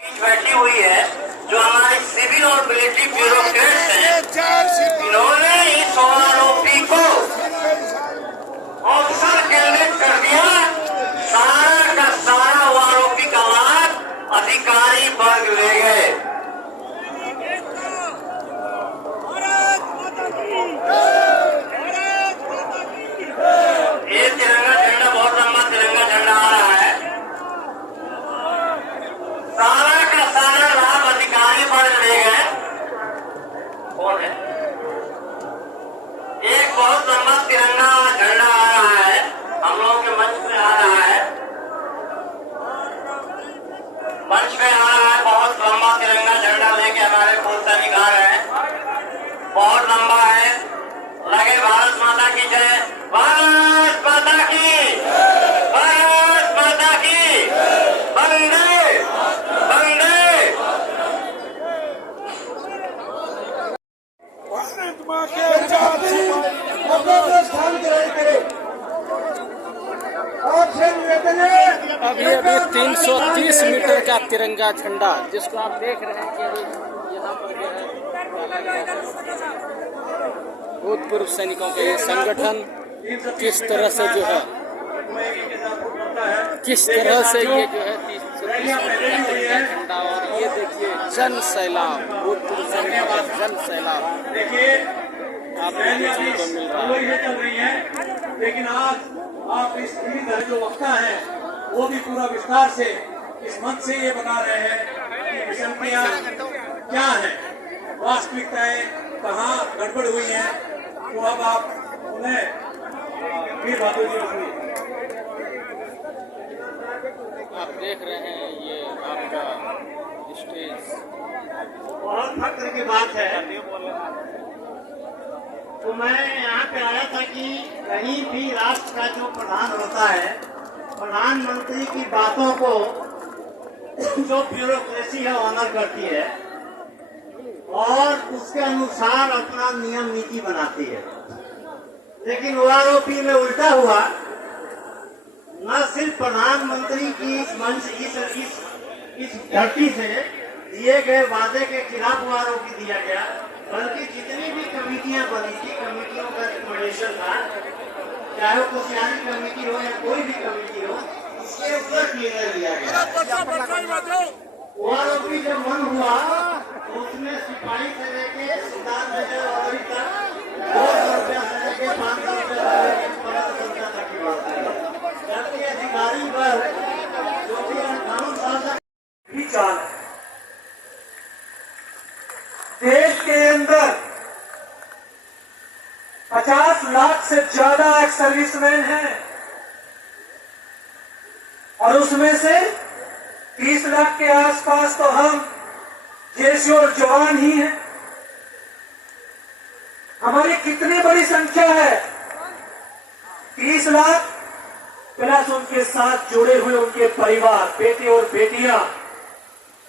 बैठी हुई है जो हमारे सिविल और मिलिट्री ब्यूरोक्रेट्स हैं, इन्होंने इस आरोपी को ऑफिसर कैंडिडेट कर दिया। सारा का सारा आरोपी का लाभ अधिकारी वर्ग ले गए। ये तिरंगा झंडा बहुत लंबा तिरंगा झंडा आ रहा है। सारा का सारा लाभ अधिकारी वर्ग ले गए। कौन है? एक बहुत लंबा तिरंगा झंडा आ रहा है, हम लोगों के मंच पे आ रहा है, मंच पे आ रहा है। बहुत लंबा तिरंगा झंडा लेके हमारे पूर्व सैनिक आ रहे हैं। बहुत लंबा है। लगे भारत माता की जय, भारत माता की, भारत माता की, वंदे वंदे। भारत माँ के उच्चार से अपना स्थान ग्रहण करें। आपसे निवेदन है अभी 330 मीटर का तिरंगा झंडा जिसको आप देख रहे हैं कि अभी यहाँ पर जो है भूतपूर्व सैनिकों के संगठन किस तरह से जो है ये जो है 330 मीटर का तिरंगा झंडा, और ये देखिए जन सैलाब, भूतपूर्व सैनिकों का जन सैलाब आपको देखने को मिल रहा है। लेकिन आज आप इस जो वक्ता है वो भी पूरा विस्तार से इस मंच से ये बता रहे हैं कि विषमताएं क्या है, वास्तविकताएं कहाँ गड़बड़ हुई है। तो अब आप उन्हें वीर बहादुर जी सुनिए। आप देख रहे हैं ये आपका स्टेज। बहुत फख्र की बात है। तो मैं यहाँ पे आया था कि कहीं भी राष्ट्र का जो प्रधान होता है, प्रधानमंत्री की बातों को जो ब्यूरोक्रेसी है ऑनर करती है और उसके अनुसार अपना नियम नीति बनाती है। लेकिन ओआरओपी में उल्टा हुआ। न सिर्फ प्रधानमंत्री की इस मंच इस धरती से दिए गए वादे के खिलाफ ओआरओपी दिया गया, बल्कि जितनी भी कमेटियां बनी थी, कमेटियों का रिकमेंडेशन था, चाहे वो कुशियारी कमेटी हो या कोई भी कमेटी हो, इसके ऊपर निर्णय लिया गया। ओआरओपी जब मन हुआ तो उसमें सिपाही से लेके सिद्धार्थ नगर तक 200 रुपया से लेके 500 रुपया से लेके 1500 रुपया तक की बात है। जबकि अधिकारी वर्ग जो कि 58 साल तक भी चाल है। देश के अंदर 50 लाख से ज्यादा एक सर्विसमैन हैं और उसमें से 30 लाख के आसपास तो हम जैसे और जवान ही हैं। हमारी कितनी बड़ी संख्या है? 30 लाख प्लस उनके साथ जुड़े हुए उनके परिवार, बेटे और बेटियां,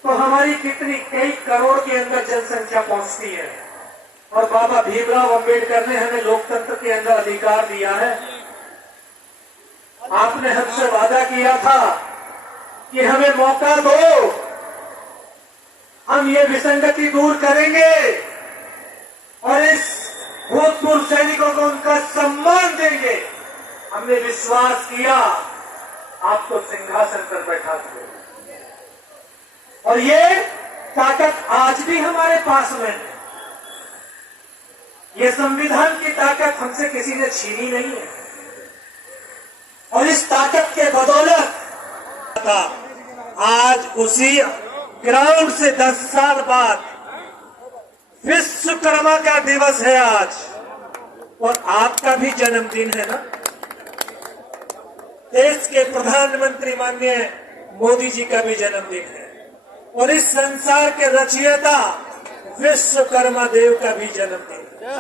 तो हमारी कितनी कई करोड़ के अंदर जनसंख्या पहुंचती है। और बाबा भीमराव अंबेडकर ने हमें लोकतंत्र के अंदर अधिकार दिया है। आपने हमसे वादा किया था कि हमें मौका दो, हम ये विसंगति दूर करेंगे और इस भूतपूर्व सैनिकों को उनका सम्मान देंगे। हमने विश्वास किया, आपको सिंहासन पर बैठा दिया और ये ताकत आज भी हमारे पास में है। ये संविधान की ताकत हमसे किसी ने छीनी नहीं है और इस ताकत के बदौलत आज उसी ग्राउंड से 10 साल बाद विश्वकर्मा का दिवस है आज, और आपका भी जन्मदिन है ना। देश के प्रधानमंत्री माननीय मोदी जी का भी जन्मदिन है और इस संसार के रचयिता विश्वकर्मा देव का भी जन्मदिन है।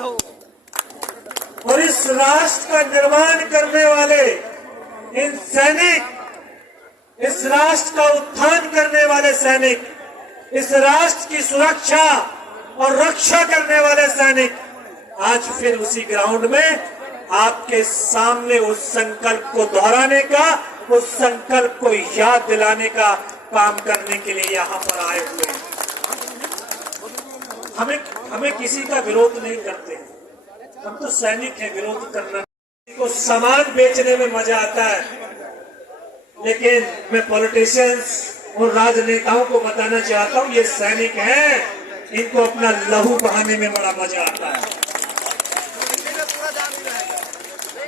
और इस राष्ट्र का निर्माण करने वाले इन सैनिक, इस राष्ट्र का उत्थान करने वाले सैनिक, इस राष्ट्र की सुरक्षा और रक्षा करने वाले सैनिक आज फिर उसी ग्राउंड में आपके सामने उस संकल्प को दोहराने का, उस संकल्प को याद दिलाने का काम करने के लिए यहाँ पर आए हुए हैं। हमें किसी का विरोध नहीं करते, हम तो सैनिक हैं। विरोध करना, किसी को सामान बेचने में मजा आता है, लेकिन मैं पॉलिटिशियंस और राजनेताओं को बताना चाहता हूँ, ये सैनिक हैं, इनको अपना लहू बहाने में बड़ा मजा आता है।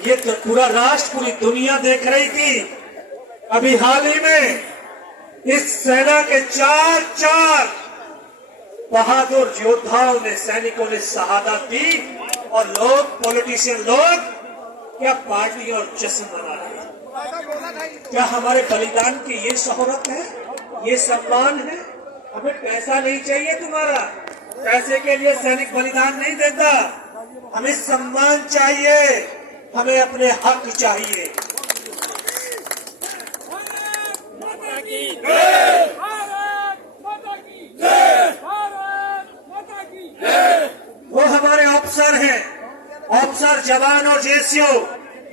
ये तो पूरा राष्ट्र, पूरी दुनिया देख रही थी। अभी हाल ही में इस सेना के चार बहादुर योद्धाओं ने, सैनिकों ने शहादत दी, और लोग, पॉलिटिशियन लोग क्या पार्टी और जश्न मना रहे हैं। क्या हमारे बलिदान की ये शोहरत है, ये सम्मान है? हमें पैसा नहीं चाहिए तुम्हारा, पैसे के लिए सैनिक बलिदान नहीं देता। हमें सम्मान चाहिए, हमें अपने हक चाहिए। वो हमारे अफसर हैं, अफसर, जवान और जेसीओ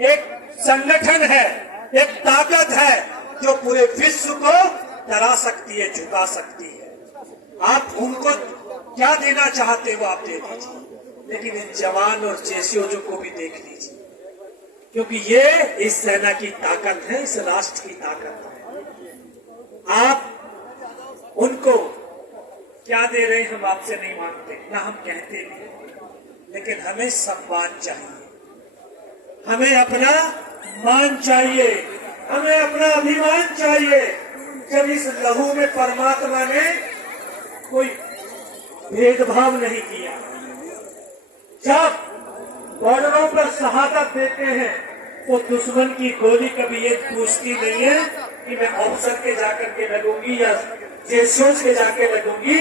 एक संगठन है, एक ताकत है जो पूरे विश्व को डरा सकती है, झुका सकती है। आप उनको क्या देना चाहते हो आप दे दीजिए, लेकिन इन जवान और जेसीओ को भी देख लीजिए, क्योंकि ये इस सेना की ताकत है, इस राष्ट्र की ताकत है। आप उनको क्या दे रहे हैं हम आपसे नहीं मांगते, ना हम कहते भी, लेकिन हमें सम्मान चाहिए, हमें अपना मान चाहिए, हमें अपना अभिमान चाहिए। जब इस लहू में परमात्मा ने कोई भेदभाव नहीं किया, जब बॉर्डरों पर शहादत देते हैं तो दुश्मन की गोली कभी ये पूछती नहीं है कि मैं अफसर के जाकर के लगूंगी या जेसीओस के जाके लगूंगी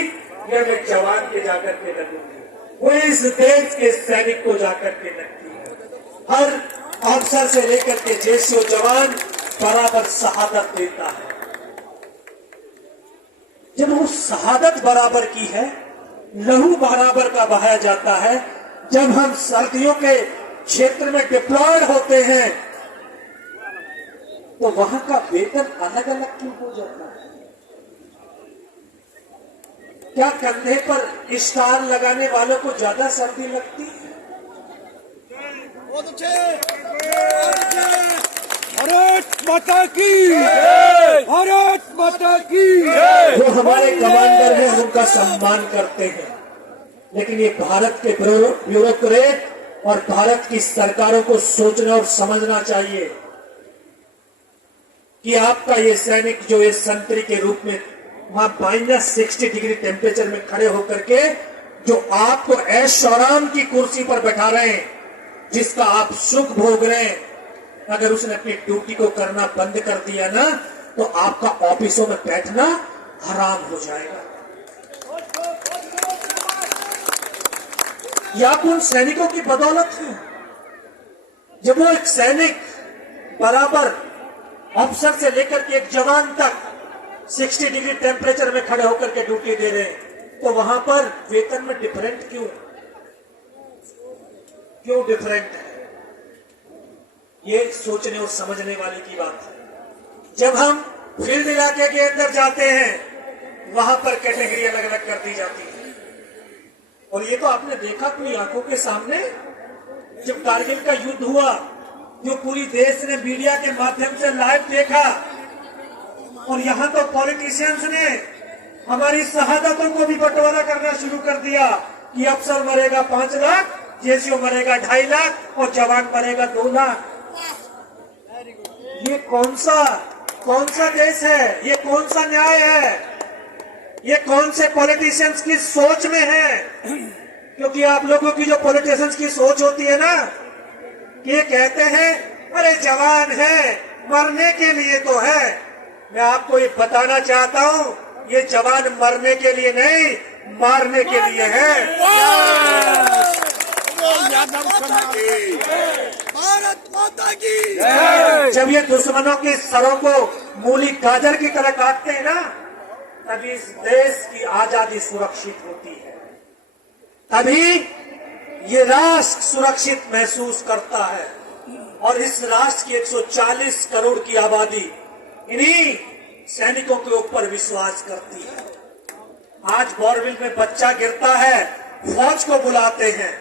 या मैं जवान के जाकर के लगूंगी। वो इस देश के सैनिक को जाकर के लगती है। हर अफसर से लेकर के जेसीओ, जवान बराबर शहादत देता है। जब वो शहादत बराबर की है, लहू बराबर का बहाया जाता है, जब हम सर्दियों के क्षेत्र में डिप्लॉयड होते हैं तो वहां का वेतन अलग अलग क्यों हो जाता है? क्या कंधे पर स्टार लगाने वालों को ज्यादा सर्दी लगती है? भारत माता की, भारत माता की। वो हमारे कमांडर हैं, हम उनका सम्मान करते हैं, लेकिन ये भारत के ब्यूरोक्रेट और भारत की सरकारों को सोचना और समझना चाहिए कि आपका ये सैनिक जो इस संतरी के रूप में वहां -60 डिग्री टेम्परेचर में खड़े होकर के जो आपको ऐशो आराम की कुर्सी पर बैठा रहे हैं, जिसका आप सुख भोग रहे हैं, अगर उसने अपनी ड्यूटी को करना बंद कर दिया ना तो आपका ऑफिसों में बैठना हराम हो जाएगा। या उन सैनिकों की बदौलत है। जब वो एक सैनिक बराबर अफसर से लेकर के एक जवान तक 60 डिग्री टेम्परेचर में खड़े होकर के ड्यूटी दे रहे हैं, तो वहां पर वेतन में डिफरेंट क्यों डिफरेंट है? ये सोचने और समझने वाले की बात है। जब हम फील्ड इलाके के अंदर जाते हैं, वहां पर कैटेगरी अलग अलग कर दी जाती है। और ये तो आपने देखा अपनी आंखों के सामने, जब कारगिल का युद्ध हुआ, जो पूरी देश ने मीडिया के माध्यम से लाइव देखा, और यहाँ तो पॉलिटिशियंस ने हमारी शहादतों को भी बंटवारा करना शुरू कर दिया कि अफसर मरेगा 5 लाख, जेसीओ मरेगा 2.5 लाख और जवान मरेगा 2 लाख। ये कौन सा देश है? ये कौन सा न्याय है? ये कौन से पॉलिटिशियंस की सोच में है? क्योंकि आप लोगों की जो पॉलिटिशियंस की सोच होती है ना, कि ये कहते हैं अरे जवान है, मरने के लिए तो है। मैं आपको ये बताना चाहता हूँ, ये जवान मरने के लिए नहीं, मारने के लिए है। भारत माता की। जब ये दुश्मनों के सरों को मूली गाजर की तरह काटते हैं ना, तभी इस देश की आजादी सुरक्षित होती है, तभी ये राष्ट्र सुरक्षित महसूस करता है। और इस राष्ट्र की 140 करोड़ की आबादी इन्हीं सैनिकों के ऊपर विश्वास करती है। आज बोरविल में बच्चा गिरता है, फौज को बुलाते हैं।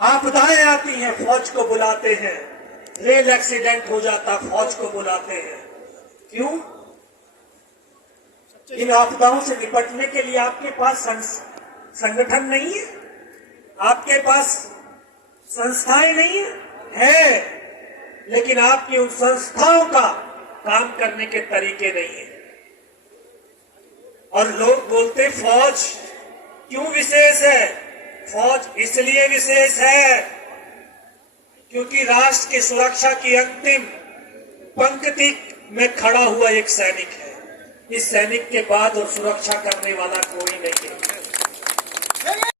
आपदाएं आती हैं, फौज को बुलाते हैं। रेल एक्सीडेंट हो जाता, फौज को बुलाते हैं। क्यों? इन आपदाओं से निपटने के लिए आपके पास संगठन नहीं है, आपके पास संस्थाएं नहीं है, लेकिन आपकी उन संस्थाओं का काम करने के तरीके नहीं है। और लोग बोलते फौज क्यों विशेष है? फौज इसलिए विशेष है क्योंकि राष्ट्र की सुरक्षा की अंतिम पंक्ति में खड़ा हुआ एक सैनिक है। इस सैनिक के बाद और सुरक्षा करने वाला कोई नहीं है।